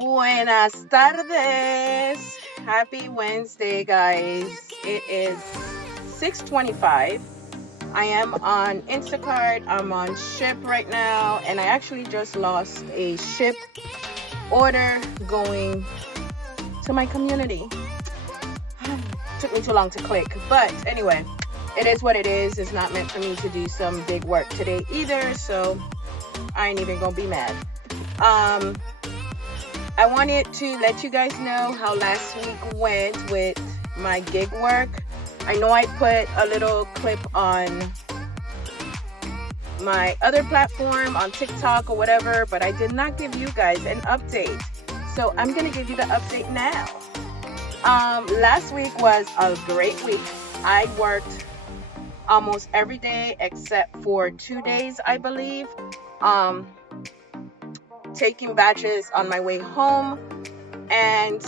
Buenas tardes. Happy Wednesday, guys. It is 6:25. I am on Instacart. I'm on Ship right now, and I actually just lost a Ship order going to my community. Took me too long to click, but anyway, it is what it is. It's not meant for me to do some big work today either, so I ain't even gonna be mad. I wanted to let you guys know how last week went with my gig work. I know I put a little clip on my other platform, on TikTok or whatever, but I did not give you guys an update. So I'm going to give you the update now. Last week was a great week. I worked almost every day except for 2 days, I believe. Taking batches on my way home, and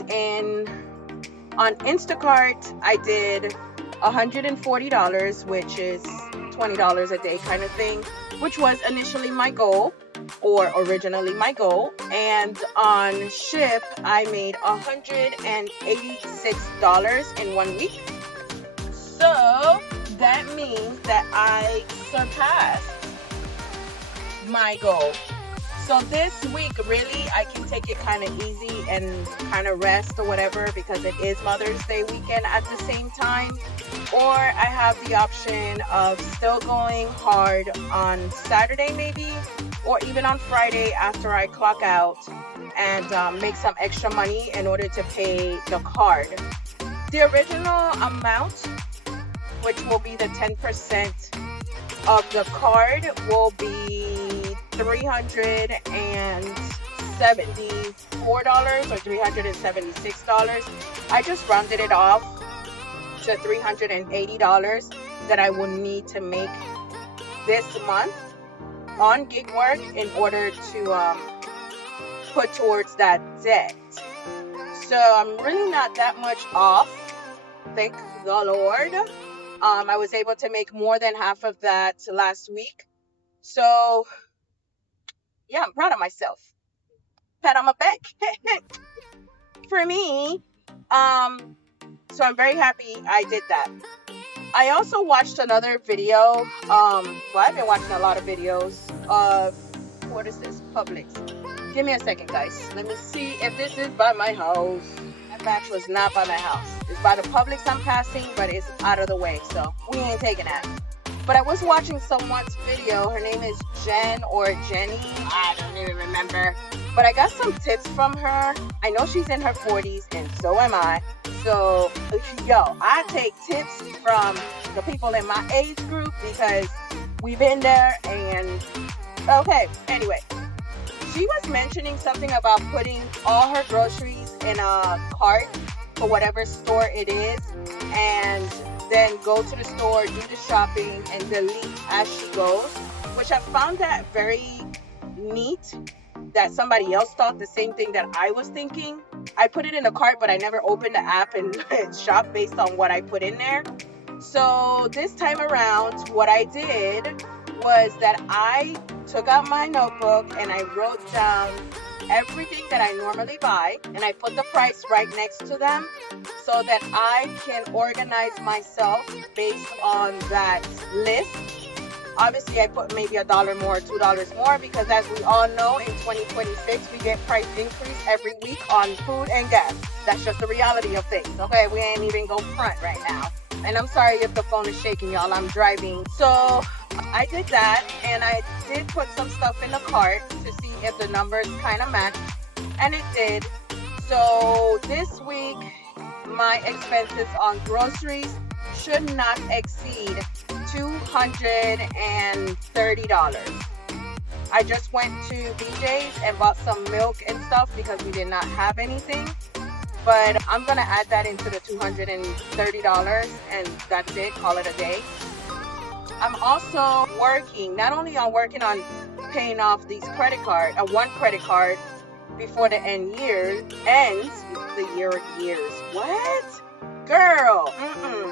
on Instacart I did $140, which is $20 a day kind of thing, which was initially my goal, or originally my goal. And on Ship I made $186 in 1 week, so that means that I surpassed my goal. So this week, really, I can take it kind of easy and kind of rest or whatever, because it is Mother's Day weekend at the same time. Or I have the option of still going hard on Saturday maybe, or even on Friday after I clock out, and make some extra money in order to pay the card. The original amount, which will be the 10% of the card, will be $374 or $376. I just rounded it off to $380 that I will need to make this month on gig work in order to put towards that debt. So I'm really not that much off, thank the Lord. I was able to make more than half of that last week. So yeah, I'm proud of myself. Pat on my back. For me. So I'm very happy I did that. I also watched another video. I've been watching a lot of videos of, what is this? Publix. Give me a second, guys. Let me see if this is by my house. That batch was not by my house. It's by the Publix I'm passing, but it's out of the way, so we ain't taking that. But I was watching someone's video. Her name is Jen or Jenny. I don't even remember. But I got some tips from her. I know she's in her 40s, and so am I. So, I take tips from the people in my age group because we've been there. And, okay, anyway. She was mentioning something about putting all her groceries in a cart for whatever store it is, and then go to the store, do the shopping, and delete as she goes, which I found that very neat, that somebody else thought the same thing that I was thinking. I put it in the cart, but I never opened the app and shop based on what I put in there. So this time around, what I did was that I took out my notebook and I wrote down everything that I normally buy, and I put the price right next to them so that I can organize myself based on that list. Obviously, I put maybe $1 more, $2 more, because as we all know, in 2026, we get price increase every week on food and gas. That's just the reality of things, okay? We ain't even go front right now. And I'm sorry if the phone is shaking, y'all. I'm driving. So I did that, and I did put some stuff in the cart to see if the numbers kind of matched, and it did. So this week, my expenses on groceries should not exceed $230. I just went to BJ's and bought some milk and stuff because we did not have anything. But I'm going to add that into the $230, and that's it. Call it a day. I'm also working, not only on working on paying off these one credit card before the ends. What? Girl.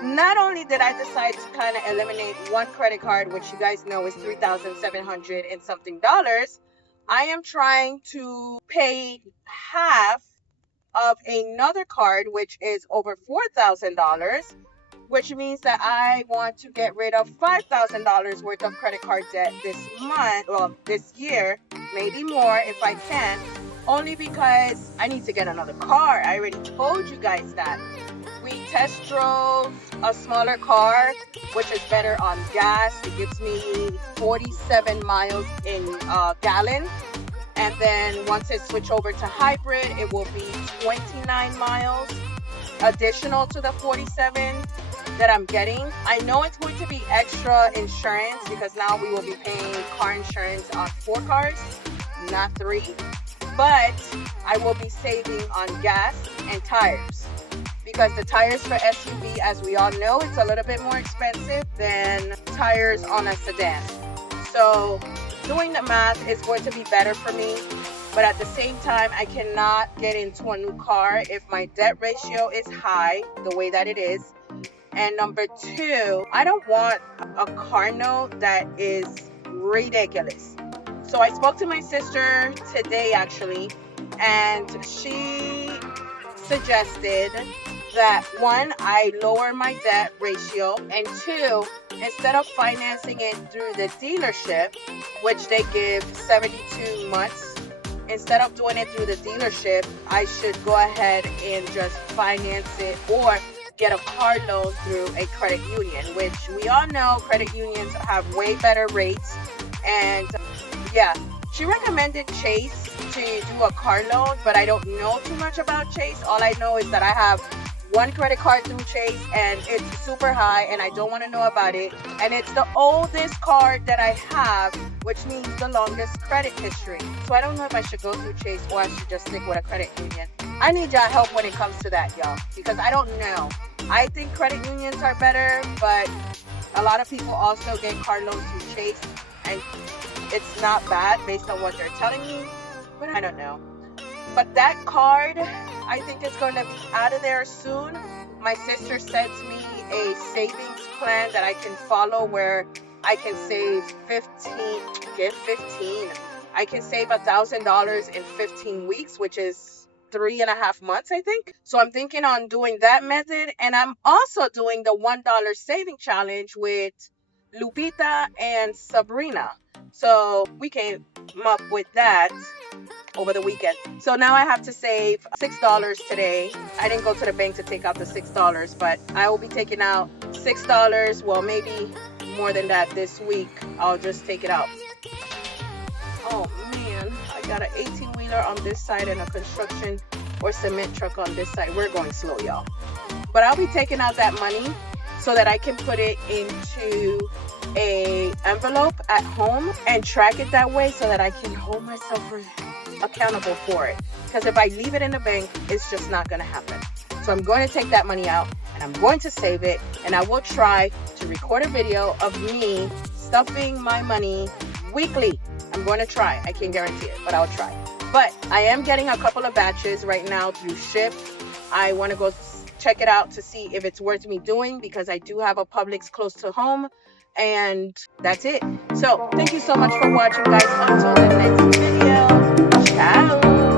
Not only did I decide to kind of eliminate one credit card, which you guys know is $3,700 and something dollars, I am trying to pay half of another card, which is over $4,000, which means that I want to get rid of $5,000 worth of credit card debt this month, well, this year, maybe more if I can, only because I need to get another car. I already told you guys that. We test drove a smaller car, which is better on gas. It gives me 47 miles in gallon. And then once it switch over to hybrid, it will be 29 miles additional to the 47 that I'm getting. I know it's going to be extra insurance because now we will be paying car insurance on 4 cars, not 3. But I will be saving on gas and tires, because the tires for SUV, as we all know, it's a little bit more expensive than tires on a sedan. So doing the math is going to be better for me, but at the same time, I cannot get into a new car if my debt ratio is high the way that it is. And number 2, I don't want a car note that is ridiculous. So I spoke to my sister today actually, and she suggested that 1, I lower my debt ratio, and 2, instead of financing it through the dealership, which they give 72 months, instead of doing it through the dealership, I should go ahead and just finance it or get a car loan through a credit union, which we all know credit unions have way better rates. And yeah, she recommended Chase to do a car loan, but I don't know too much about Chase. All I know is that I have 1 credit card through Chase and it's super high and I don't want to know about it. And it's the oldest card that I have, which means the longest credit history. So I don't know if I should go through Chase or I should just stick with a credit union. I need y'all help when it comes to that, y'all, because I don't know. I think credit unions are better, but a lot of people also get car loans through Chase, and it's not bad based on what they're telling me, but I don't know. But that card, I think it's going to be out of there soon. My sister sent me a savings plan that I can follow where I can save 15. I can save $1,000 in 15 weeks, which is 3.5 months, I think. So I'm thinking on doing that method. And I'm also doing the $1 saving challenge with Lupita and Sabrina. So we came up with that over the weekend. So now I have to save $6 today. I didn't go to the bank to take out the $6, but I will be taking out $6. Well, maybe more than that this week. I'll just take it out. Oh man, I got an 18-wheeler on this side and a construction or cement truck on this side. We're going slow, y'all. But I'll be taking out that money so that I can put it into a envelope at home and track it that way so that I can hold myself accountable for it. Because if I leave it in the bank, it's just not going to happen. So I'm going to take that money out and I'm going to save it, and I will try to record a video of me stuffing my money weekly. I'm going to try. I can't guarantee it, but I'll try. But I am getting a couple of batches right now through Shipt. I want to go check it out to see if it's worth me doing, because I do have a Publix close to home. And that's it. So thank you so much for watching, guys. Until the next video. Ciao.